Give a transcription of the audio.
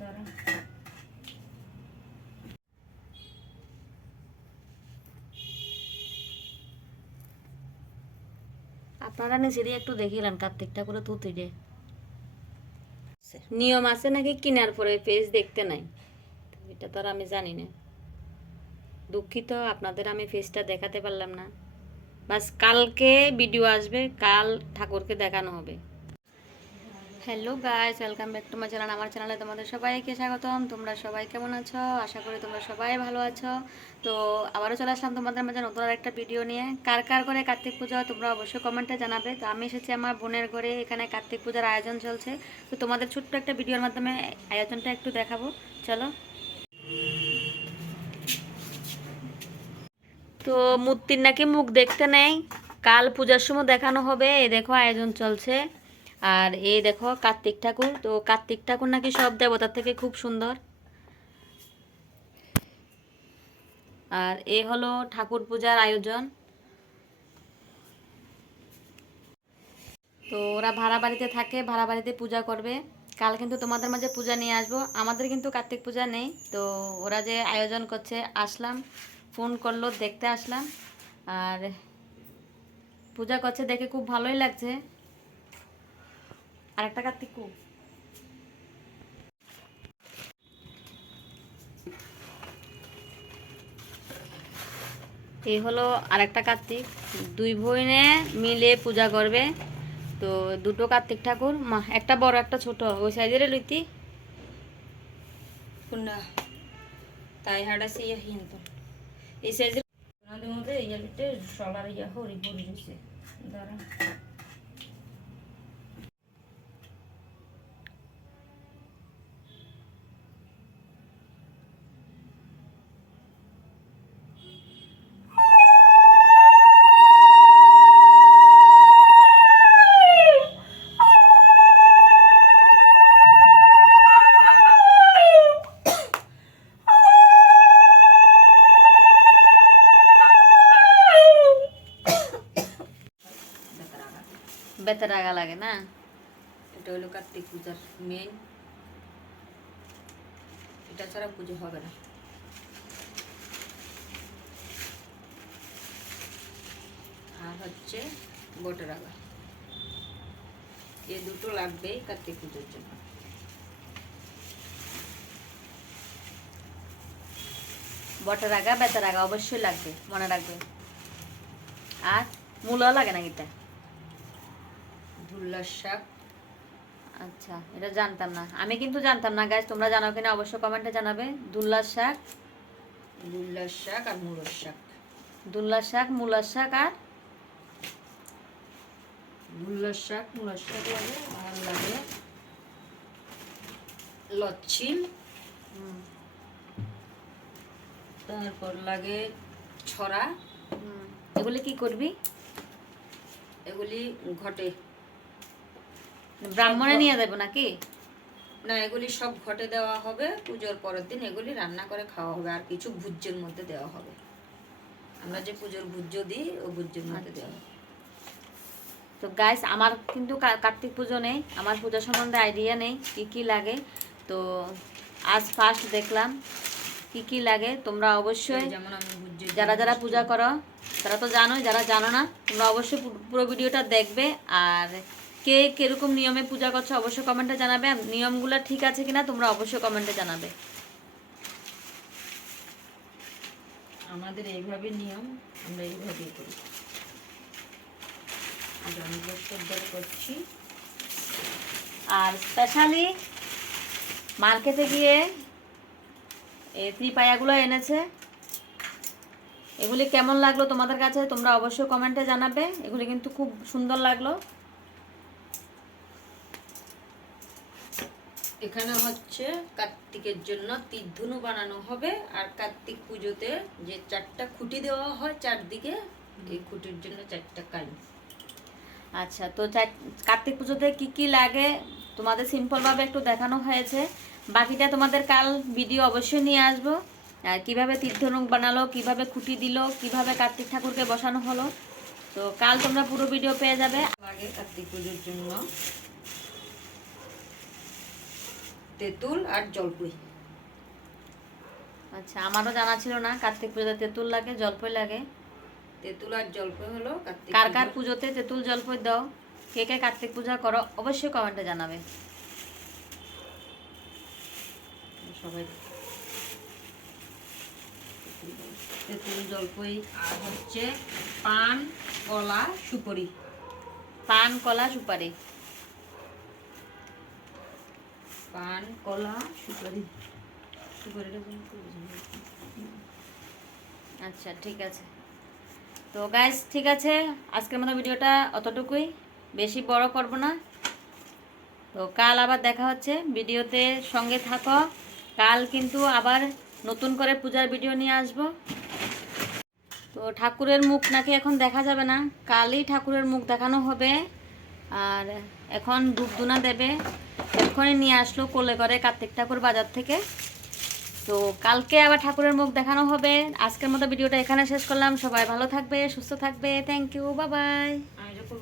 দাঁড়া। আপনারা নিজেরই একটু দেখিলেন কার্তিকটা করে তুতিরে নিয়ম আছে নাকি কেনার পরে পেজ দেখতে নাই? এটা তো আর আমি জানি না। দুঃখিত, আপনাদের আমি ফেসটা দেখাতে পারলাম না। বাস কালকে ভিডিও আসবে, কাল ঠাকুরকে দেখানো হবে। Hello guys, welcome back to my channel. আমার চ্যানেলে তোমাদের সবাইকে স্বাগতম। তোমরা সবাই কেমন আছো? আশা করি তোমরা সবাই ভালো আছো। তো আবারও চলে আসলাম তোমাদের মাঝে নতুন আর একটা ভিডিও নিয়ে। কার কার করে কার্তিক পুজো তোমরা অবশ্যই কমেন্টে জানাবে। তো আমি এসেছি আমার বোনের ঘরে, এখানে কার্তিক পূজার আয়োজন চলছে। তো তোমাদের ছোট্ট একটা ভিডিওর মাধ্যমে আয়োজনটা একটু দেখাবো। চলো। তো মূর্তির নাকি মুখ দেখতে নেই। কাল পূজার সময় দেখানো হবে। এই দেখো আয়োজন চলছে। আর এই দেখো কার্তিক ঠাকুর। তো কার্তিক ঠাকুর নাকি সব দেবতার থেকে খুব সুন্দর। আর এ হলো ঠাকুর পূজার আয়োজন। তো ওরা ভাড়া বাড়িতে থাকে, ভাড়া বাড়িতে পূজা করবে। কাল কিন্তু তোমাদের মাঝে পূজা নিয়ে আসব। আমাদের কিন্তু কার্তিক পূজা নেই। তো ওরা যে আয়োজন করছে, আসলাম। ফোন করল, দেখতে আসলাম। আর পূজা করছে দেখে খুব ভালোই লাগছে। আরেকটা কার্তিক কু। এই হলো আরেকটা কার্তিক দুই বোনে মিলে পূজা করবে। তো দুটো কার্তিক ঠাকুর মা একটা বড় একটা ছোট ওই সাইজের লইতি? কোনটা তাই হাডাছে ইয়া হিন্তু এই সাইজের মধ্যে ইয়া লিটে সবার ইয়া হরি ভরি দিছে দাঁড়া। বেতে রাগা লাগে না? এটা হলো কার্তিক পূজার মেন এটা ছাড়া পুজো হবে না। আর হচ্ছে বটে রাগা। এ দুটো লাগবেই কার্তিক পুজোর জন্য। বটে রাগা বেতে রাগা অবশ্যই লাগবে মনে রাখবে। আর মূলও লাগে না এটা ধুল্লার শাক আচ্ছা এটা জানতাম না। আমি কিন্তু জানতাম না গাছ তোমরা জানো কিনা অবশ্যই কমেন্টে জানাবে। দুল্লার শাক ধুল্লার শাক আর মুলোর শাক দুল্লার শাক মূলার শাক আর? ধুল্লার শাক মুলোর শাক লাগে আর লাগে লচ্ছিম। তারপর লাগে ছড়া। এগুলি কি করবি? এগুলি ঘটে। ব্রাহ্মণে নিয়ে দেবো নাকি? না এগুলি সব ঘটে দেওয়া হবে পুজোর পরের দিন এগুলি রান্না করে খাওয়া হবে আর কিছু ভুজ্যের মধ্যে দেওয়া হবে। আমরা যে পুজোর ভুজ্য দিই ও ভুজ্যের মধ্যে দেওয়া হবে। তো গাইস আমার কিন্তু কার্তিক পুজো নেই আমার পূজা সম্বন্ধে আইডিয়া নেই কি কি লাগে। তো আজ ফার্স্ট দেখলাম কি কি লাগে তোমরা অবশ্যই যেমন আমি যারা যারা পূজা করো তারা তো জানোই যারা জানো না তোমরা অবশ্যই পুরো ভিডিওটা দেখবে আর কে কীরকম নিয়মে পূজা করছ অবশ্যই কমেন্টে জানাবে। নিয়মগুলো ঠিক আছে কিনা তোমরা অবশ্যই কমেন্টে জানাবে। আমাদের এইভাবে নিয়ম, আমরা এইভাবেই করি। আর বৃহস্পতিবার করছি। আর স্পেশালি মার্কেটে গিয়ে এই ত্রিপায়াগুলো এনেছে। এগুলি কেমন লাগল তোমাদের কাছে তোমরা অবশ্যই কমেন্টে জানাবে। এগুলি কিন্তু খুব সুন্দর লাগল। এখানে হচ্ছে কার্তিকের জন্য তীর্ধনু বানানো হবে। আর কার্তিক পুজোতে যে চারটা খুঁটি দেওয়া হয় চারদিকে এই খুঁটির জন্য চারটা কালি। আচ্ছা তো কার্তিক পুজোতে কি কি লাগে? তোমাদের সিম্পলভাবে একটু দেখানো হয়েছে। বাকিটা তোমাদের কাল ভিডিও অবশ্যই নিয়ে আসব। আর কীভাবে তীর্থনুক বানালো কীভাবে খুঁটি দিল কীভাবে কার্তিক ঠাকুরকে বসানো হলো। তো কাল তোমরা পুরো ভিডিও পেয়ে যাবে। আগে কার্তিক পুজোর জন্য তেঁতুল আর জলপুই আচ্ছা আমারও জানা ছিল না কার্তিক পুজোতে তেঁতুল লাগে জলপই লাগে। তেঁতুল আর জলপুই হলো কার কার পুজোতে তেঁতুল জলপই দাও? কে কে কার্তিক পূজা করো অবশ্যই কমেন্টে জানাবে। সবাই তেঁতুল জলপুই আর হচ্ছে পান কলা সুপারি। পান কলা সুপারি। পান, কলা, সুপারি। সুপারিটা। আচ্ছা ঠিক আছে। তো গাইস ঠিক আছে? আজকের মতো ভিডিওটা অতটুকুই। বেশি বড় করব না। তো কাল আবার দেখা হচ্ছে। ভিডিওতে সঙ্গে থাকো। কাল কিন্তু আবার নতুন করে পূজার ভিডিও নিয়ে আসব। তো ঠাকুরের মুখ নাকি এখন দেখা যাবে না। কালই ঠাকুরের মুখ দেখানো হবে। আর এখন ধূপধুনা দেবে। এক্ষুনি নিয়ে আসলো কোলে করে কার্তিক ঠাকুর বাজার থেকে। তো কালকে আবার ঠাকুরের মুখ দেখানো হবে। আজকের মতো ভিডিওটা এখানে শেষ করলাম। সবাই ভালো থাকবে, সুস্থ থাকবে। থ্যাংক ইউ বাই বাই আমি যখন